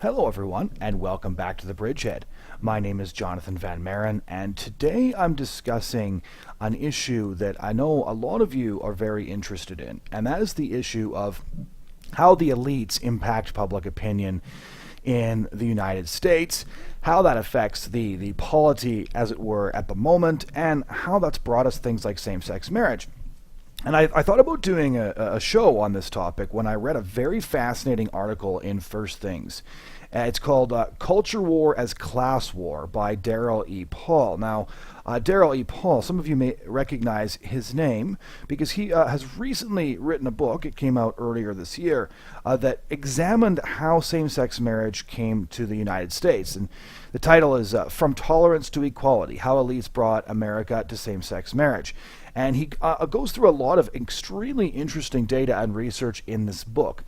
Hello, everyone, and welcome back to the Bridgehead. My name is Jonathon Van Maren, and today I'm discussing an issue that I know a lot of you are very interested in, and that is the issue of how the elites impact public opinion in the United States, how that affects the polity, as it were, at the moment, and how that's brought us things like same-sex marriage. And I thought about doing a show on this topic when I read a very fascinating article in First Things. It's called Culture War as Class War by Darel Paul. Now, Darel Paul, some of you may recognize his name because he has recently written a book, it came out earlier this year, that examined how same-sex marriage came to the United States. And the title is From Tolerance to Equality, How Elites Brought America to Same-Sex Marriage. And he goes through a lot of extremely interesting data and research in this book,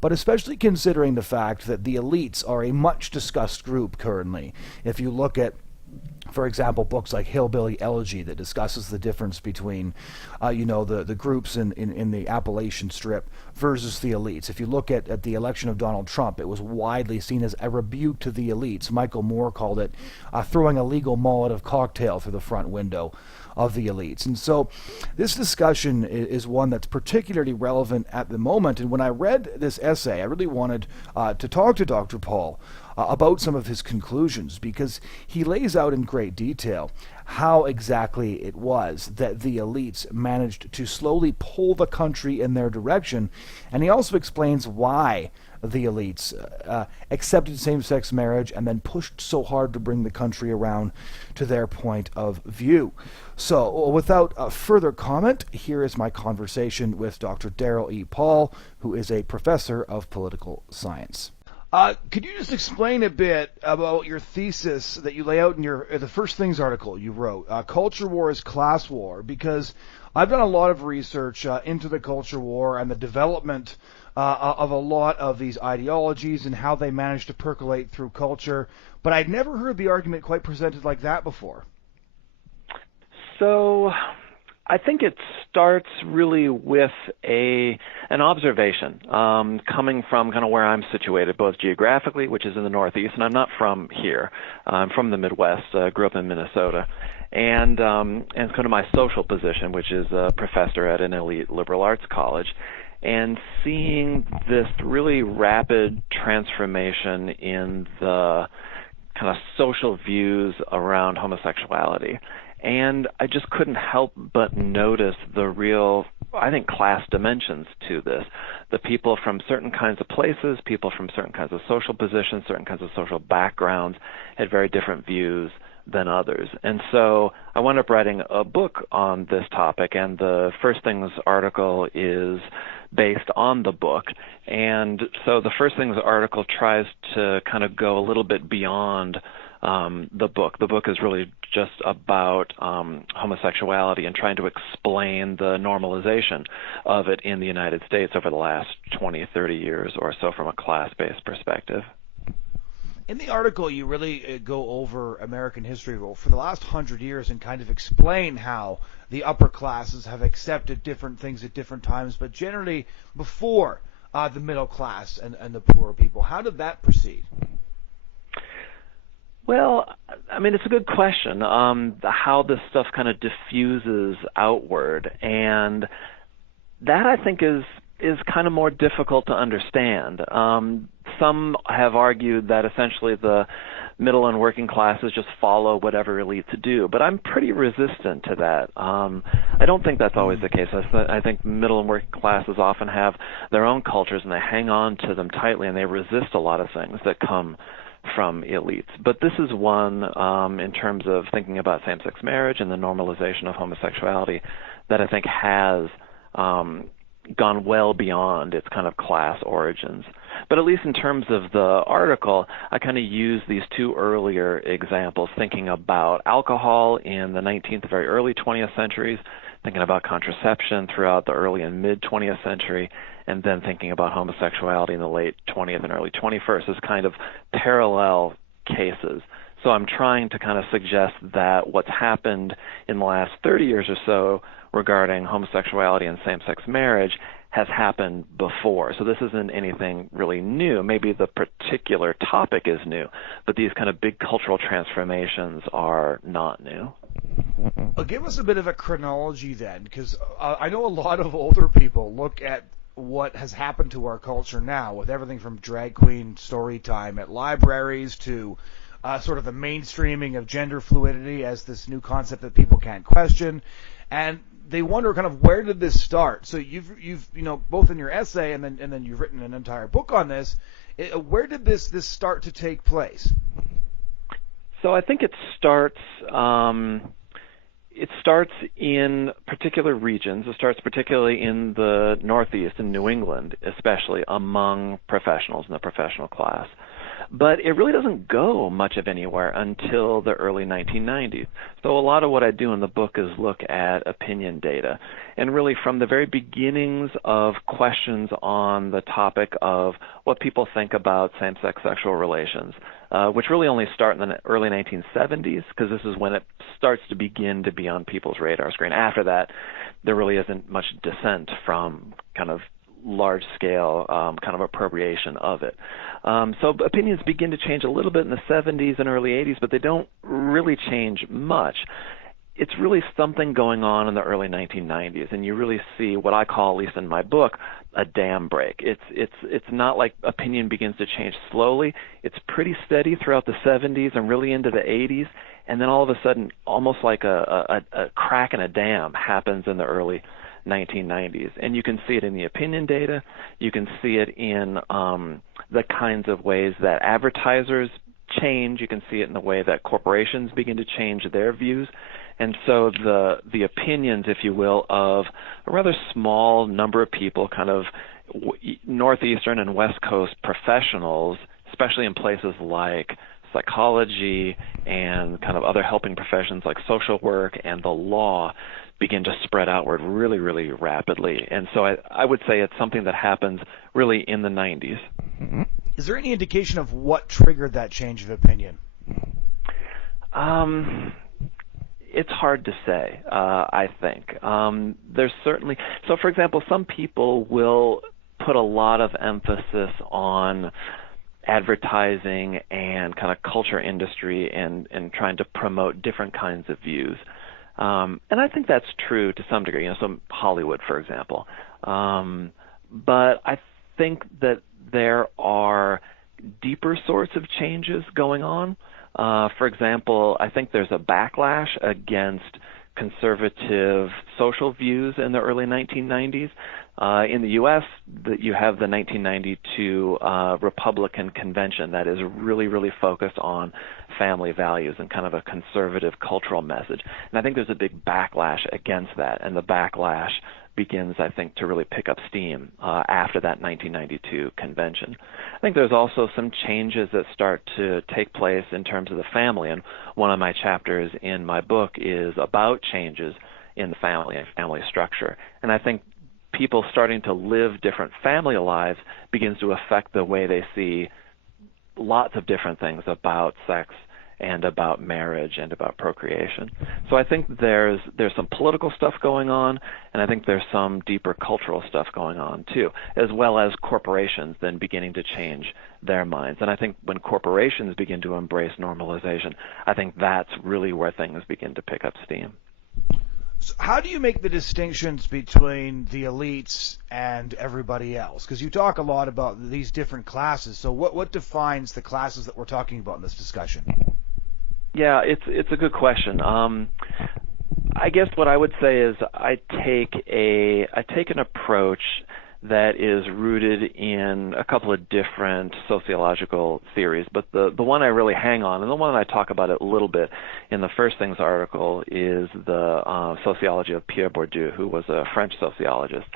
but especially considering the fact that the elites are a much discussed group currently. If you look at, for example, books like Hillbilly Elegy that discusses the difference between, the groups in the Appalachian Strip versus the elites. If you look at the election of Donald Trump, it was widely seen as a rebuke to the elites. Michael Moore called it throwing a legal Molotov cocktail through the front window of the elites. And so this discussion is one that's particularly relevant at the moment. And when I read this essay, I really wanted to talk to Dr. Paul about some of his conclusions, because he lays out in great detail how exactly it was that the elites managed to slowly pull the country in their direction. And he also explains why the elites accepted same-sex marriage and then pushed so hard to bring the country around to their point of view. So without further comment, here is my conversation with Dr. Darel Paul, who is a professor of political science. Could you just explain a bit about your thesis that you lay out in the First Things article you wrote, Culture War is Class War? Because I've done a lot of research into the culture war and the development of a lot of these ideologies and how they manage to percolate through culture, but I'd never heard the argument quite presented like that before. So I think it starts really with an observation coming from kind of where I'm situated, both geographically, which is in the Northeast, and I'm not from here. I'm from the Midwest, grew up in Minnesota, and kind of my social position, which is a professor at an elite liberal arts college, and seeing this really rapid transformation in the kind of social views around homosexuality. And I just couldn't help but notice the real, I think, class dimensions to this. The people from certain kinds of places, people from certain kinds of social positions, certain kinds of social backgrounds had very different views than others. And so I wound up writing a book on this topic, and the First Things article is based on the book. And so the First Things article tries to kind of go a little bit beyond the book. The book is really just about homosexuality and trying to explain the normalization of it in the United States over the last 20, 30 years or so from a class-based perspective. In the article, you really go over American history for the last 100 years and kind of explain how the upper classes have accepted different things at different times, but generally before the middle class and the poorer people. How did that proceed? Well, I mean, it's a good question, how this stuff kind of diffuses outward. And that, I think, is kind of more difficult to understand. Some have argued that essentially the middle and working classes just follow whatever elites do, but I'm pretty resistant to that. I don't think that's always the case. I think middle and working classes often have their own cultures, and they hang on to them tightly, and they resist a lot of things that come from elites. But this is one, in terms of thinking about same-sex marriage and the normalization of homosexuality, that I think has gone well beyond its kind of class origins. But at least in terms of the article, I kind of use these two earlier examples, thinking about alcohol in the 19th, very early 20th centuries, thinking about contraception throughout the early and mid-20th century, and then thinking about homosexuality in the late 20th and early 21st as kind of parallel cases. So I'm trying to kind of suggest that what's happened in the last 30 years or so regarding homosexuality and same-sex marriage has happened before. So this isn't anything really new. Maybe the particular topic is new, but these kind of big cultural transformations are not new. Well, give us a bit of a chronology then, because I know a lot of older people look at what has happened to our culture now, with everything from drag queen story time at libraries to sort of the mainstreaming of gender fluidity as this new concept that people can't question, and they wonder kind of where did this start. So you've both in your essay and then you've written an entire book on this. Where did this start to take place? So I think it starts in particular regions. It starts particularly in the Northeast, in New England, especially among professionals in the professional class. But it really doesn't go much of anywhere until the early 1990s. So a lot of what I do in the book is look at opinion data. And really from the very beginnings of questions on the topic of what people think about same-sex sexual relations, which really only start in the early 1970s, because this is when it starts to begin to be on people's radar screen. After that, there really isn't much dissent from kind of large-scale kind of appropriation of it. So opinions begin to change a little bit in the 70s and early 80s, but they don't really change much. It's really something going on in the early 1990s, and you really see what I call, at least in my book, a dam break. It's not like opinion begins to change slowly. It's pretty steady throughout the 70s and really into the 80s, and then all of a sudden, almost like a crack in a dam happens in the early 1990s. And you can see it in the opinion data. You can see it in the kinds of ways that advertisers change. You can see it in the way that corporations begin to change their views. And so the opinions, if you will, of a rather small number of people, kind of Northeastern and West Coast professionals, especially in places like psychology and kind of other helping professions like social work and the law, begin to spread outward really, really rapidly. And so I would say it's something that happens really in the 90s. Is there any indication of what triggered that change of opinion? It's hard to say, I think. There's certainly, so for example, some people will put a lot of emphasis on advertising and kind of culture industry and trying to promote different kinds of views. And I think that's true to some degree, some Hollywood, for example. But I think that there are deeper sorts of changes going on. For example, I think there's a backlash against conservative social views in the early 1990s. In the U.S., you have the 1992 Republican convention that is really, really focused on family values and kind of a conservative cultural message. And I think there's a big backlash against that, and the backlash begins, I think, to really pick up steam after that 1992 convention. I think there's also some changes that start to take place in terms of the family, and one of my chapters in my book is about changes in the family and family structure. And I think people starting to live different family lives begins to affect the way they see lots of different things about sex and about marriage and about procreation. So I think there's some political stuff going on, and I think there's some deeper cultural stuff going on too, as well as corporations then beginning to change their minds. And I think when corporations begin to embrace normalization, I think that's really where things begin to pick up steam. So how do you make the distinctions between the elites and everybody else? Because you talk a lot about these different classes. So what defines the classes that we're talking about in this discussion? Yeah, it's a good question. I guess what I would say is I take an approach that is rooted in a couple of different sociological theories, but the one I really hang on, and the one I talk about it a little bit in the First Things article, is the sociology of Pierre Bourdieu, who was a French sociologist.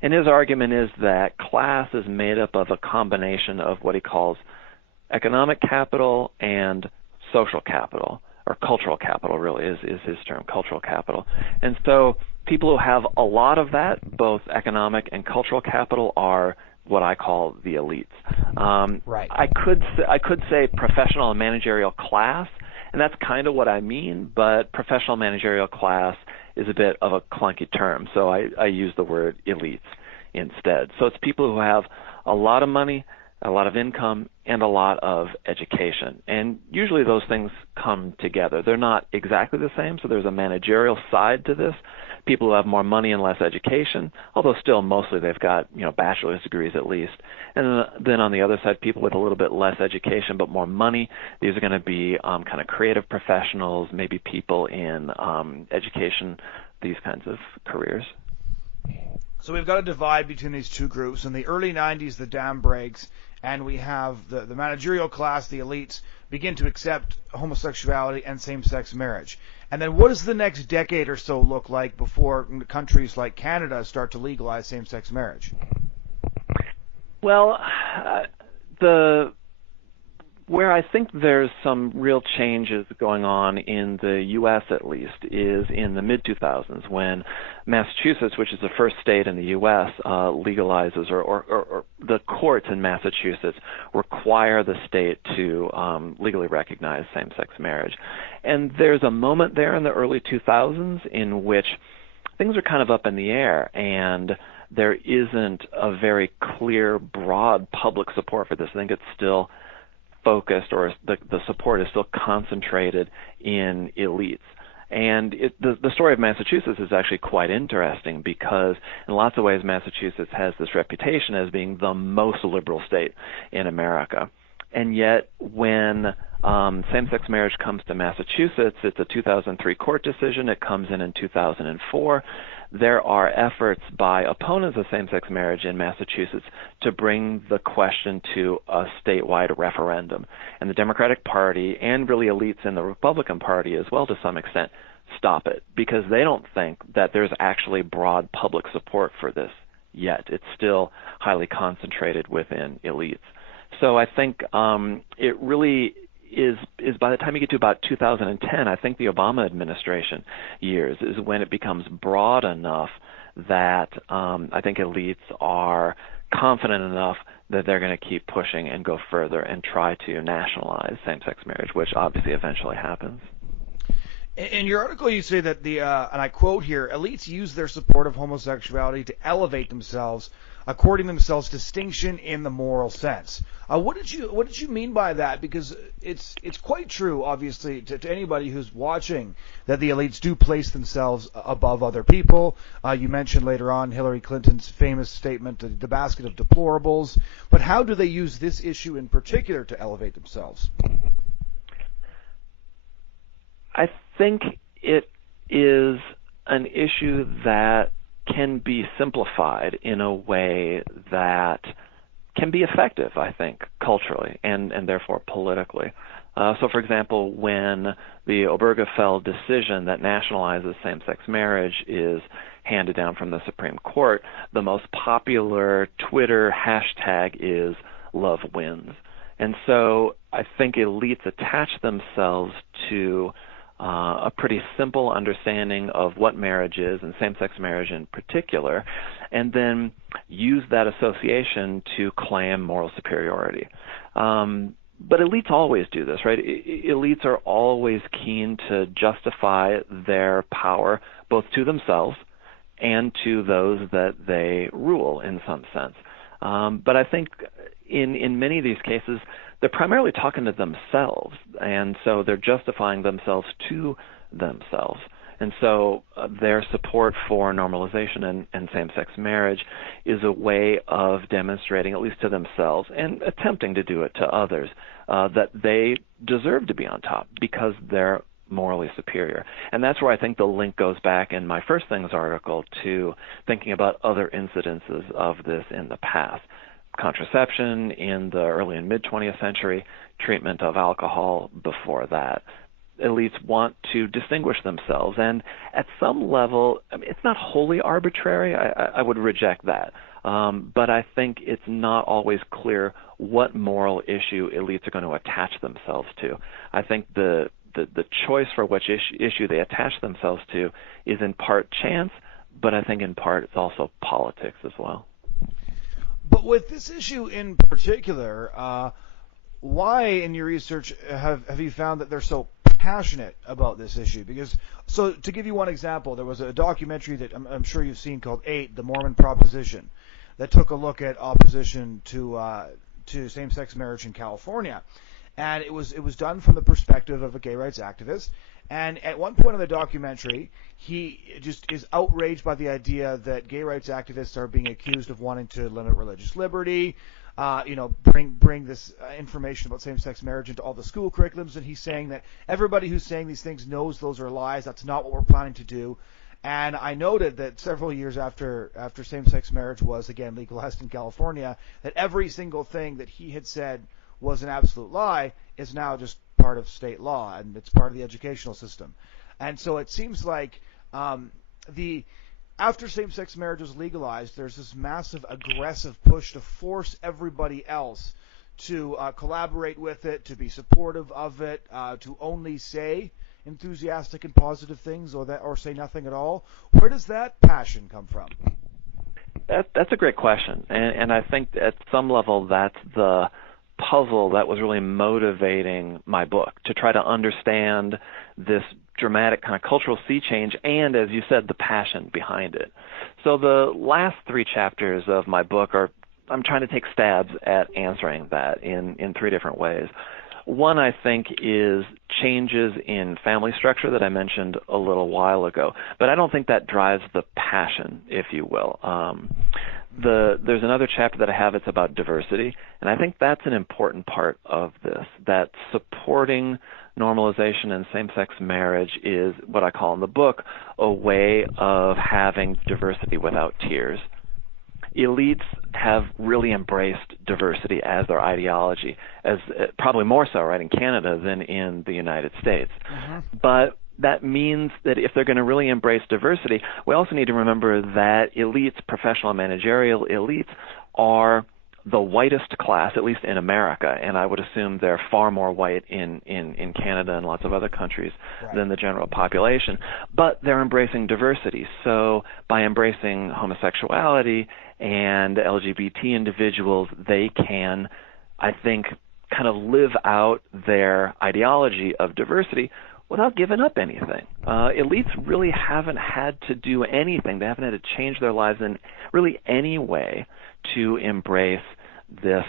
And his argument is that class is made up of a combination of what he calls economic capital and social capital, or cultural capital really is his term, cultural capital. And so people who have a lot of that, both economic and cultural capital, are what I call the elites. Right. I could say professional and managerial class, and that's kind of what I mean, but professional managerial class is a bit of a clunky term, so I use the word elites. instead. So it's people who have a lot of money, a lot of income, and a lot of education. And usually those things come together. They're not exactly the same, so there's a managerial side to this. People who have more money and less education, although still mostly they've got, bachelor's degrees at least. And then on the other side, people with a little bit less education but more money. These are going to be kind of creative professionals, maybe people in education, these kinds of careers. So we've got a divide between these two groups. In the early 90s, the dam breaks, and we have the managerial class, the elites, begin to accept homosexuality and same-sex marriage. And then what does the next decade or so look like before countries like Canada start to legalize same-sex marriage? Well, where I think there's some real changes going on in the U.S. at least is in the mid-2000s when Massachusetts, which is the first state in the U.S., legalizes or the courts in Massachusetts require the state to legally recognize same-sex marriage. And there's a moment there in the early 2000s in which things are kind of up in the air, and there isn't a very clear, broad public support for this. I think it's still focused, or the support is still concentrated in elites. And the story of Massachusetts is actually quite interesting because in lots of ways Massachusetts has this reputation as being the most liberal state in America. And yet when same-sex marriage comes to Massachusetts, it's a 2003 court decision. It comes in 2004. There are efforts by opponents of same-sex marriage in Massachusetts to bring the question to a statewide referendum. And the Democratic Party and really elites in the Republican Party as well to some extent stop it because they don't think that there's actually broad public support for this yet. It's still highly concentrated within elites. So I think it really is by the time you get to about 2010, I think the Obama administration years is when it becomes broad enough that I think elites are confident enough that they're going to keep pushing and go further and try to nationalize same-sex marriage, which obviously eventually happens. In your article, you say that and I quote here, elites use their support of homosexuality to elevate themselves, according themselves distinction in the moral sense. What did you mean by that? Because it's quite true, obviously, to anybody who's watching, that the elites do place themselves above other people. You mentioned later on Hillary Clinton's famous statement, the basket of deplorables. But how do they use this issue in particular to elevate themselves? I think it is an issue that can be simplified in a way that can be effective, I think, culturally and therefore politically. So, for example, when the Obergefell decision that nationalizes same-sex marriage is handed down from the Supreme Court, the most popular Twitter hashtag is love wins. And so I think elites attach themselves to a pretty simple understanding of what marriage is, and same-sex marriage in particular, and then use that association to claim moral superiority. But elites always do this, right? Elites are always keen to justify their power both to themselves and to those that they rule in some sense. But I think in many of these cases, they're primarily talking to themselves, and so they're justifying themselves to themselves. And so their support for normalization and same-sex marriage is a way of demonstrating, at least to themselves, and attempting to do it to others, that they deserve to be on top because they're morally superior. And that's where I think the link goes back in my First Things article to thinking about other incidences of this in the past. Contraception in the early and mid-20th century, treatment of alcohol before that. Elites want to distinguish themselves, and at some level, I mean, it's not wholly arbitrary. I would reject that. But I think it's not always clear what moral issue elites are going to attach themselves to. I think the choice for which issue they attach themselves to is in part chance, but I think in part it's also politics as well. But with this issue in particular, why in your research have you found that they're so passionate about this issue? Because, to give you one example, there was a documentary that I'm sure you've seen called 8, The Mormon Proposition. that took a look at opposition to same-sex marriage in California, and it was done from the perspective of a gay rights activist. And at one point in the documentary, he just is outraged by the idea that gay rights activists are being accused of wanting to limit religious liberty, bring this information about same-sex marriage into all the school curriculums. And he's saying that everybody who's saying these things knows those are lies. That's not what we're planning to do. And I noted that several years after same-sex marriage was again legalized in California, that every single thing that he had said was an absolute lie is now just part of state law, and it's part of the educational system. And so it seems like after same-sex marriage was legalized, there's this massive aggressive push to force everybody else to collaborate with it, to be supportive of it, to only say enthusiastic and positive things, or say nothing at all. Where does that passion come from? That's a great question, and I think at some level that's the puzzle that was really motivating my book, to try to understand this dramatic kind of cultural sea change and, as you said, the passion behind it. So the last 3 chapters of my book I'm trying to take stabs at answering that in 3 different ways. One, I think, is changes in family structure that I mentioned a little while ago, but I don't think that drives the passion, if you will. There's another chapter that I have, it's about diversity, and I think that's an important part of this, that supporting normalization and same-sex marriage is what I call in the book a way of having diversity without tears. Elites have really embraced diversity as their ideology, as probably more so, right, in Canada than in the United States. Mm-hmm. But that means that if they're going to really embrace diversity, we also need to remember that elites, professional and managerial elites, are the whitest class, at least in America, and I would assume they're far more white in Canada and lots of other countries than the general population. But they're embracing diversity. So by embracing homosexuality and LGBT individuals, they can, I think, kind of live out their ideology of diversity without giving up anything. Elites really haven't had to do anything. They haven't had to change their lives in really any way to embrace this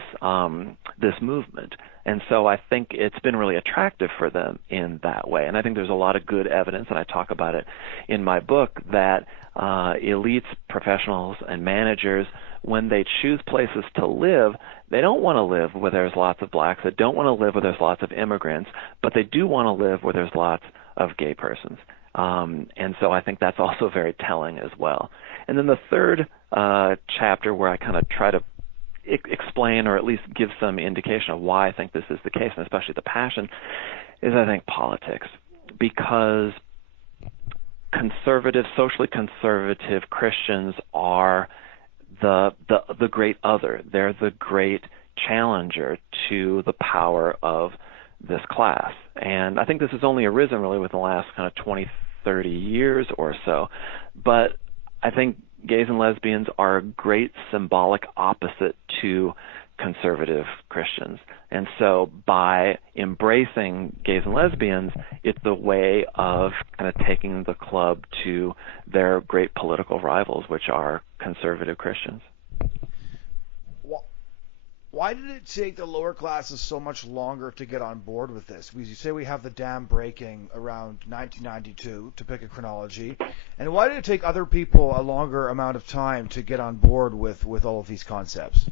movement. And so I think it's been really attractive for them in that way. And I think there's a lot of good evidence, and I talk about it in my book, that elites, professionals, and managers, when they choose places to live, they don't want to live where there's lots of blacks. They don't want to live where there's lots of immigrants, but they do want to live where there's lots of gay persons. And so I think that's also very telling as well. And then the third chapter, where I kind of try to explain or at least give some indication of why I think this is the case, and especially the passion, is I think politics. Because socially conservative Christians are the great other. They're the great challenger to the power of this class. And I think this has only arisen really within the last kind of 20, 30 years or so. But I think gays and lesbians are a great symbolic opposite to conservative Christians. And so by embracing gays and lesbians, it's the way of kind of taking the club to their great political rivals, which are conservative Christians. Why did it take the lower classes so much longer to get on board with this? You say we have the dam breaking around 1992, to pick a chronology. And why did it take other people a longer amount of time to get on board with all of these concepts?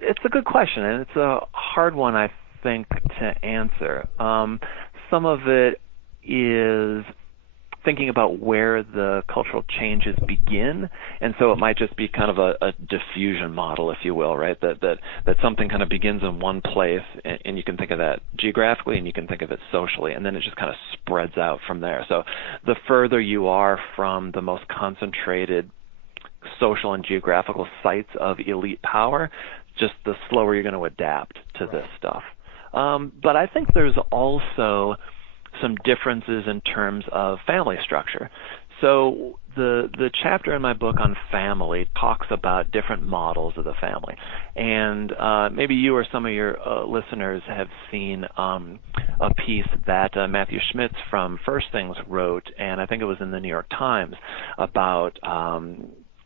It's a good question, and it's a hard one, I think, to answer. Some of it is thinking about where the cultural changes begin, and so it might just be kind of a diffusion model, if you will, right? That something kind of begins in one place, and you can think of that geographically, and you can think of it socially, and then it just kind of spreads out from there. So the further you are from the most concentrated social and geographical sites of elite power, just the slower you're going to adapt to this stuff. But I think there's also some differences in terms of family structure. So the chapter in my book on family talks about different models of the family. And maybe you or some of your listeners have seen a piece that Matthew Schmitz from First Things wrote, and I think it was in the New York Times, about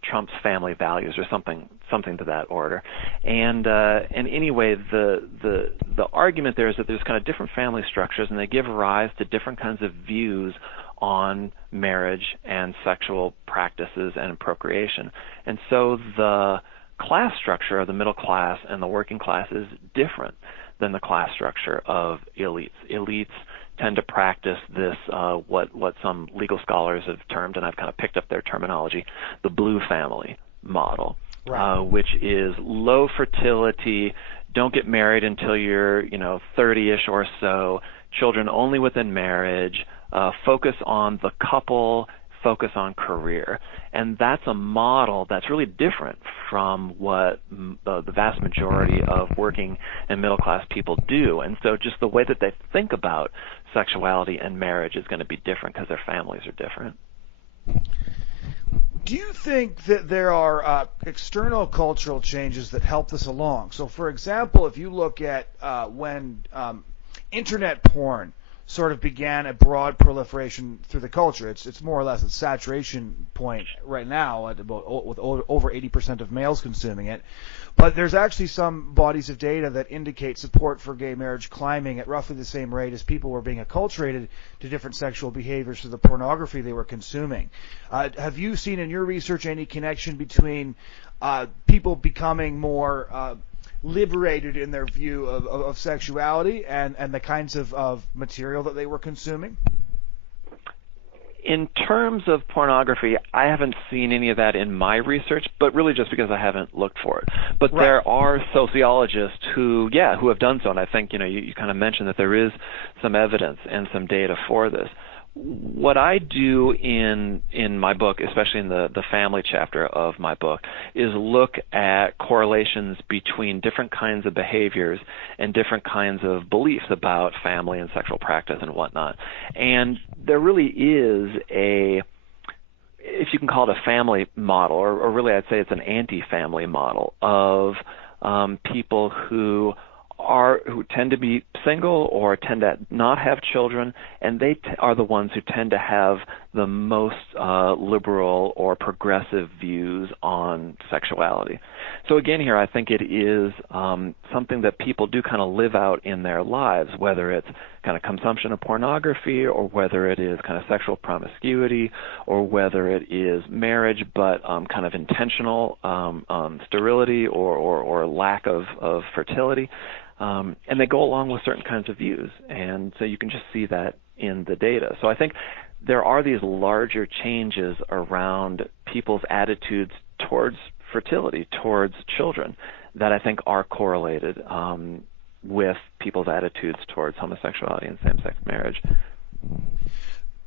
Trump's family values or something to that order. And anyway, the argument there is that there's kind of different family structures, and they give rise to different kinds of views on marriage and sexual practices and procreation. And so the class structure of the middle class and the working class is different than the class structure of elites. Elites tend to practice this, what some legal scholars have termed, and I've kind of picked up their terminology, the blue family model, right. Which is low fertility, don't get married until you're 30-ish or so, children only within marriage, focus on the couple, focus on career. And that's a model that's really different from what the vast majority of working and middle-class people do. And so just the way that they think about sexuality and marriage is going to be different because their families are different. Do you think that there are external cultural changes that help this along? So, for example, if you look at when internet porn sort of began a broad proliferation through the culture. It's more or less at saturation point right now at about with over 80% of males consuming it. But there's actually some bodies of data that indicate support for gay marriage climbing at roughly the same rate as people were being acculturated to different sexual behaviors through the pornography they were consuming. Have you seen in your research any connection between people becoming more liberated in their view of sexuality and the kinds of material that they were consuming? In terms of pornography, I haven't seen any of that in my research, but really just because I haven't looked for it. But right. There are sociologists who have done so, and I think you kind of mentioned that there is some evidence and some data for this. What I do in my book, especially in the family chapter of my book, is look at correlations between different kinds of behaviors and different kinds of beliefs about family and sexual practice and whatnot. And there really is if you can call it a family model, or really I'd say it's an anti-family model of people who tend to be single or tend to not have children, and they are the ones who tend to have the most liberal or progressive views on sexuality. So again here, I think it is something that people do kind of live out in their lives, whether it's kind of consumption of pornography or whether it is kind of sexual promiscuity or whether it is marriage but kind of intentional sterility or lack of fertility. And they go along with certain kinds of views. And so you can just see that in the data. So I think there are these larger changes around people's attitudes towards fertility, towards children, that I think are correlated with people's attitudes towards homosexuality and same-sex marriage.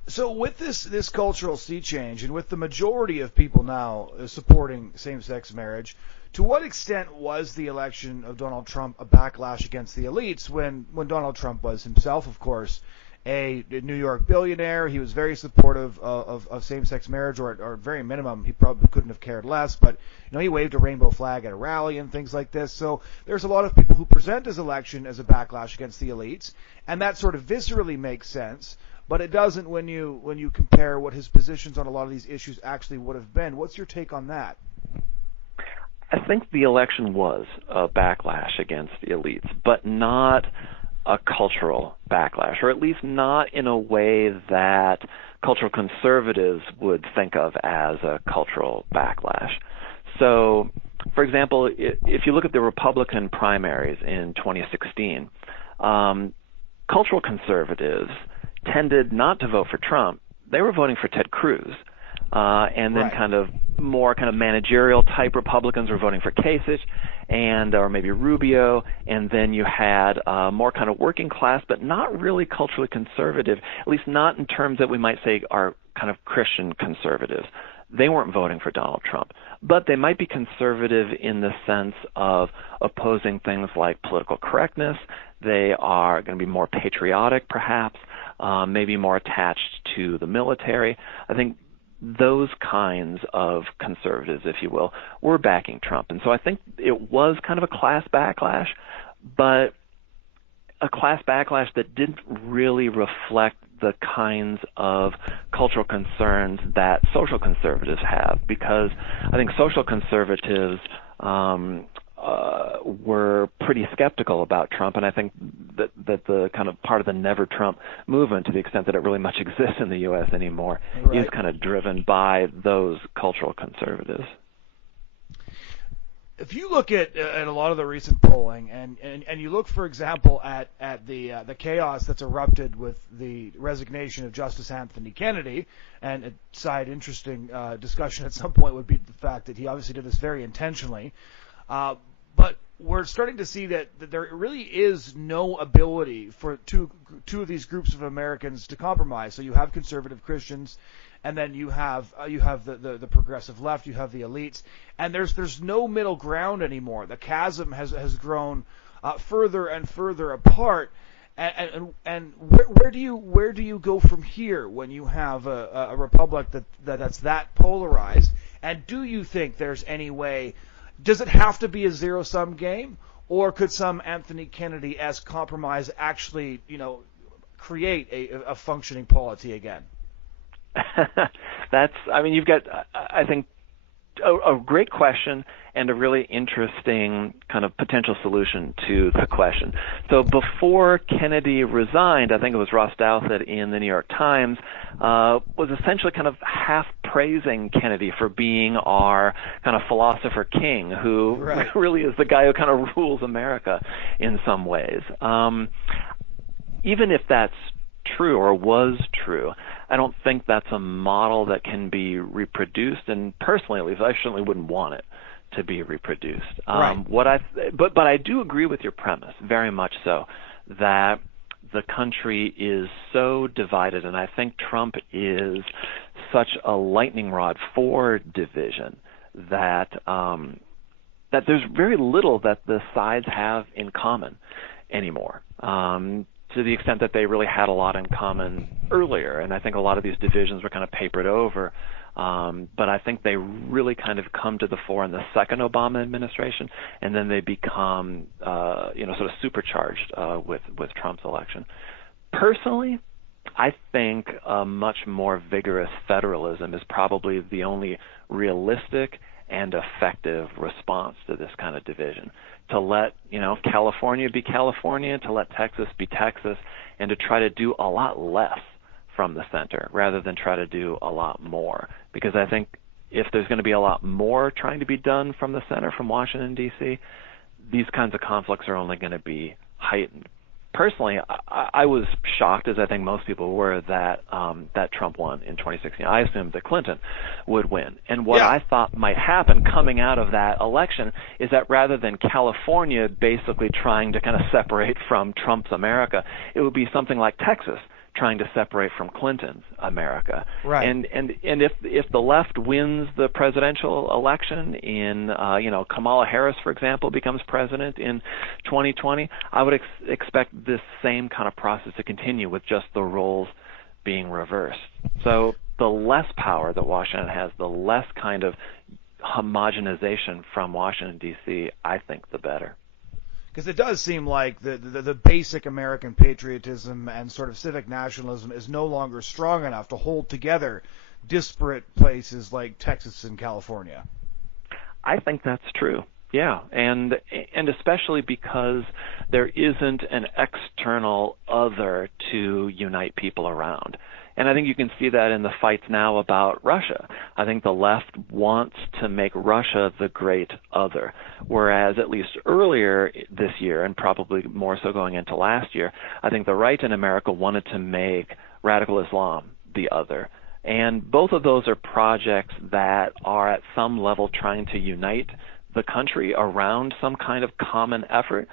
So with this cultural sea change, and with the majority of people now supporting same-sex marriage, to what extent was the election of Donald Trump a backlash against the elites when Donald Trump was himself, of course, a New York billionaire? He was very supportive of same-sex marriage, or at very minimum, he probably couldn't have cared less, but he waved a rainbow flag at a rally and things like this. So there's a lot of people who present his election as a backlash against the elites, and that sort of viscerally makes sense. But it doesn't when you compare what his positions on a lot of these issues actually would have been. What's your take on that? I think the election was a backlash against the elites, but not a cultural backlash, or at least not in a way that cultural conservatives would think of as a cultural backlash. So, for example, if you look at the Republican primaries in 2016, cultural conservatives tended not to vote for Trump. They were voting for Ted Cruz. And then right. kind of more kind of managerial type Republicans were voting for Kasich or maybe Rubio. And then you had more kind of working class, but not really culturally conservative, at least not in terms that we might say are kind of Christian conservatives. They weren't voting for Donald Trump, but they might be conservative in the sense of opposing things like political correctness. They are going to be more patriotic, perhaps, maybe more attached to the military. I think those kinds of conservatives, if you will, were backing Trump. And so I think it was kind of a class backlash, but a class backlash that didn't really reflect the kinds of cultural concerns that social conservatives have, because I think social conservatives were pretty skeptical about Trump, and I think that the kind of part of the Never Trump movement, to the extent that it really much exists in the U.S. anymore, right, is kind of driven by those cultural conservatives. If you look at a lot of the recent polling, and you look, for example, at the chaos that's erupted with the resignation of Justice Anthony Kennedy, and a side interesting discussion at some point would be the fact that he obviously did this very intentionally, but we're starting to see that there really is no ability for two of these groups of Americans to compromise. So you have conservative Christians, and then you have the progressive left, you have the elites, and there's no middle ground anymore. The chasm has grown further and further apart. And where do you go from here when you have a republic that's that polarized? And do you think there's any way? Does it have to be a zero-sum game, or could some Anthony Kennedy-esque compromise actually, create a functioning polity again? You've got, I think, a great question and a really interesting kind of potential solution to the question. So before Kennedy resigned, I think it was Ross Douthat in the New York Times was essentially kind of half praising Kennedy for being our kind of philosopher king, who really is the guy who kind of rules America in some ways. Even if that's true or was true, I don't think that's a model that can be reproduced, and personally at least I certainly wouldn't want it to be reproduced. But I do agree with your premise, very much so, that the country is so divided, and I think Trump is such a lightning rod for division that that there's very little that the sides have in common anymore. To the extent that they really had a lot in common earlier, and I think a lot of these divisions were kind of papered over. But I think they really kind of come to the fore in the second Obama administration, and then they become, sort of supercharged with Trump's election. Personally, I think a much more vigorous federalism is probably the only realistic and effective response to this kind of division. To let California be California, to let Texas be Texas, and to try to do a lot less from the center rather than try to do a lot more. Because I think if there's going to be a lot more trying to be done from the center, from Washington, D.C., these kinds of conflicts are only going to be heightened. Personally, I was shocked, as I think most people were, that Trump won in 2016. I assumed that Clinton would win. And what I thought might happen coming out of that election is that rather than California basically trying to kind of separate from Trump's America, it would be something like Texas trying to separate from Clinton's America. Right. And if the left wins the presidential election in Kamala Harris, for example, becomes president in 2020, I would expect this same kind of process to continue with just the roles being reversed. So the less power that Washington has, the less kind of homogenization from Washington, D.C., I think the better. Because it does seem like the basic American patriotism and sort of civic nationalism is no longer strong enough to hold together disparate places like Texas and California. I think that's true. Yeah, and especially because there isn't an external other to unite people around. And I think you can see that in the fights now about Russia. I think the left wants to make Russia the great other, whereas at least earlier this year, and probably more so going into last year, I think the right in America wanted to make radical Islam the other. And both of those are projects that are at some level trying to unite the country around some kind of common effort.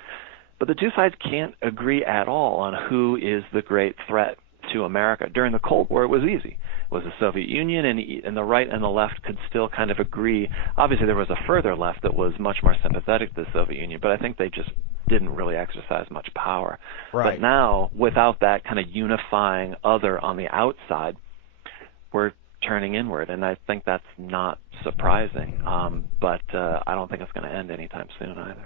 But the two sides can't agree at all on who is the great threat to America. During the Cold War, it was easy. It was the Soviet Union, and the right and the left could still kind of agree. Obviously, there was a further left that was much more sympathetic to the Soviet Union, but I think they just didn't really exercise much power. Right. But now, without that kind of unifying other on the outside, we're turning inward, and I think that's not surprising. But I don't think it's going to end anytime soon either.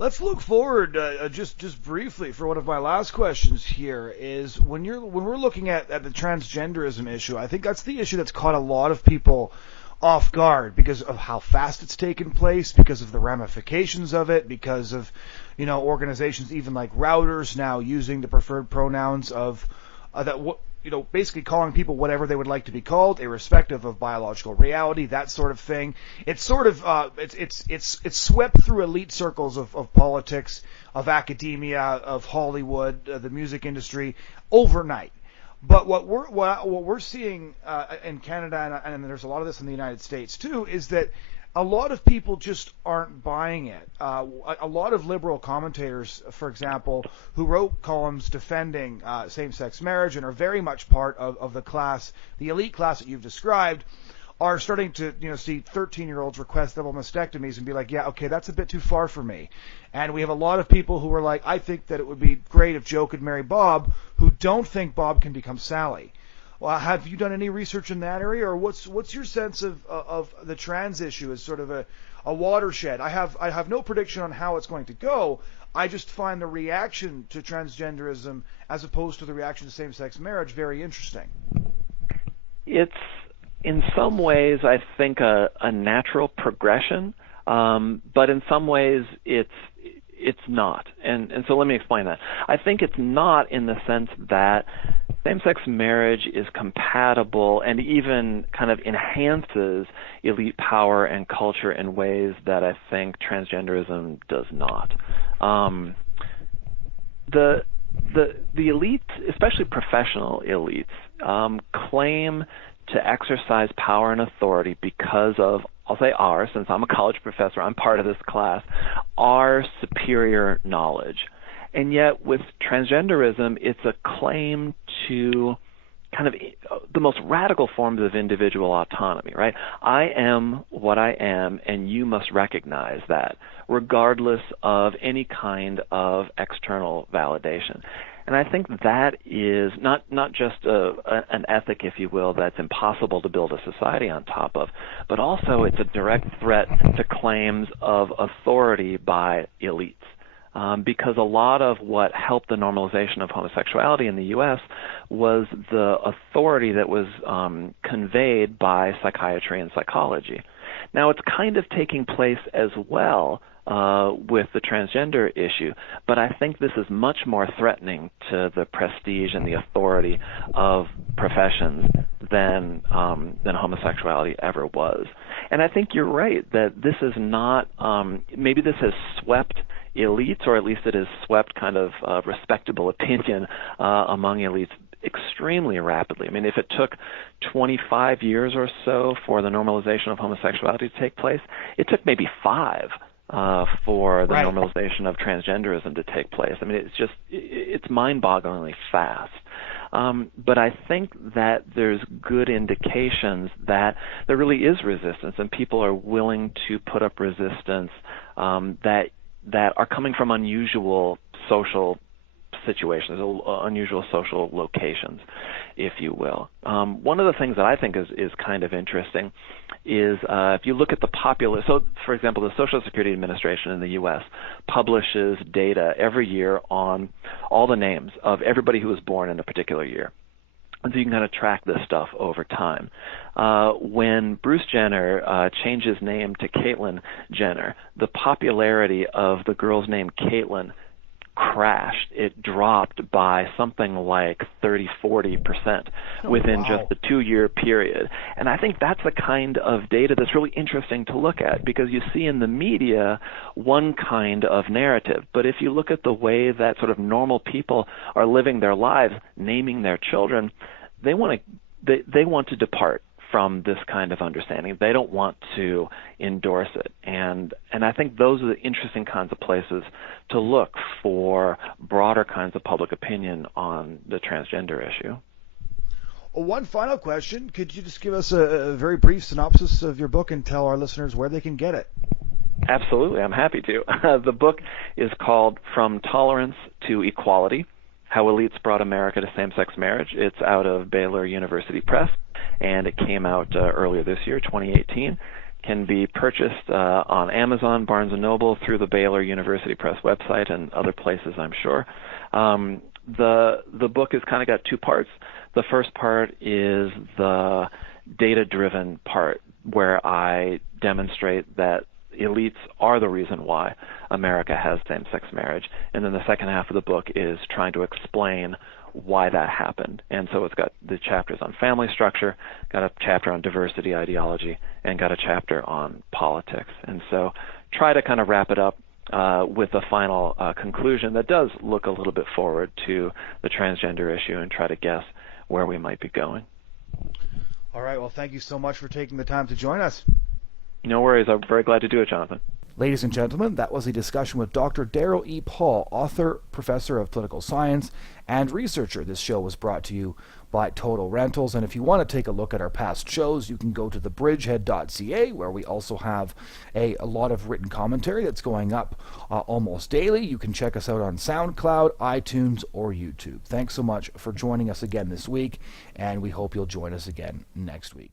Let's look forward just briefly for one of my last questions here is when we're looking at the transgenderism issue, I think that's the issue that's caught a lot of people off guard because of how fast it's taken place, because of the ramifications of it, because of organizations even like Routers now using the preferred pronouns of basically calling people whatever they would like to be called, irrespective of biological reality, that sort of thing. It's sort of it's swept through elite circles of politics, of academia, of Hollywood, the music industry, overnight. But what we're seeing in Canada, and there's a lot of this in the United States too, is that a lot of people just aren't buying it. A lot of liberal commentators, for example, who wrote columns defending same-sex marriage and are very much part of the class, the elite class that you've described, are starting to see 13-year-olds request double mastectomies and be like, yeah, okay, that's a bit too far for me. And we have a lot of people who are like, I think that it would be great if Joe could marry Bob, who don't think Bob can become Sally. Well, have you done any research in that area, or what's your sense of the trans issue as sort of a watershed? I have no prediction on how it's going to go. I just find the reaction to transgenderism as opposed to the reaction to same-sex marriage very interesting. It's in some ways, I think, a natural progression, but in some ways it's not. And so let me explain that. I think it's not in the sense that same-sex marriage is compatible and even kind of enhances elite power and culture in ways that I think transgenderism does not. The elites, especially professional elites, claim to exercise power and authority because of, I'll say since I'm a college professor, I'm part of this class, our superior knowledge. And yet with transgenderism, it's a claim to kind of the most radical forms of individual autonomy, right? I am what I am, and you must recognize that, regardless of any kind of external validation. And I think that is not just an ethic, if you will, that's impossible to build a society on top of, but also it's a direct threat to claims of authority by elites. Because a lot of what helped the normalization of homosexuality in the U.S. was the authority that was conveyed by psychiatry and psychology. Now, it's kind of taking place as well with the transgender issue, but I think this is much more threatening to the prestige and the authority of professions than homosexuality ever was. And I think you're right that this is not, maybe this has swept elites, or at least it has swept kind of respectable opinion among elites extremely rapidly. I mean, if it took 25 years or so for the normalization of homosexuality to take place, it took maybe 5 for the normalization of transgenderism to take place. I mean, it's mind-bogglingly fast. But I think that there's good indications that there really is resistance, and people are willing to put up resistance that are coming from unusual social situations, unusual social locations, if you will. One of the things that I think is kind of interesting is if you look at the popular, so for example, the Social Security Administration in the U.S. publishes data every year on all the names of everybody who was born in a particular year. And so you can kind of track this stuff over time. When Bruce Jenner changed his name to Caitlyn Jenner, the popularity of the girl's name Caitlyn crashed. It dropped by something like 30-40% within just a 2-year period. And I think that's the kind of data that's really interesting to look at, because you see in the media one kind of narrative, but if you look at the way that sort of normal people are living their lives, naming their children, they want to depart from this kind of understanding. They don't want to endorse it. And I think those are the interesting kinds of places to look for broader kinds of public opinion on the transgender issue. One final question. Could you just give us a very brief synopsis of your book and tell our listeners where they can get it? Absolutely. I'm happy to. The book is called From Tolerance to Equality: How Elites Brought America to Same-Sex Marriage. It's out of Baylor University Press, and it came out earlier this year, 2018. can be purchased on Amazon, Barnes & Noble, through the Baylor University Press website, and other places, I'm sure. The book has kind of got two parts. The first part is the data-driven part, where I demonstrate that elites are the reason why America has same-sex marriage. And then the second half of the book is trying to explain why that happened. And so it's got the chapters on family structure, got a chapter on diversity ideology, and got a chapter on politics. And so try to kind of wrap it up with a final conclusion that does look a little bit forward to the transgender issue and try to guess where we might be going. All right. Well, thank you so much for taking the time to join us. No worries. I'm very glad to do it, Jonathan. Ladies and gentlemen, that was a discussion with Dr. Darel E. Paul, author, professor of political science, and researcher. This show was brought to you by Total Rentals. And if you want to take a look at our past shows, you can go to thebridgehead.ca, where we also have a lot of written commentary that's going up almost daily. You can check us out on SoundCloud, iTunes, or YouTube. Thanks so much for joining us again this week, and we hope you'll join us again next week.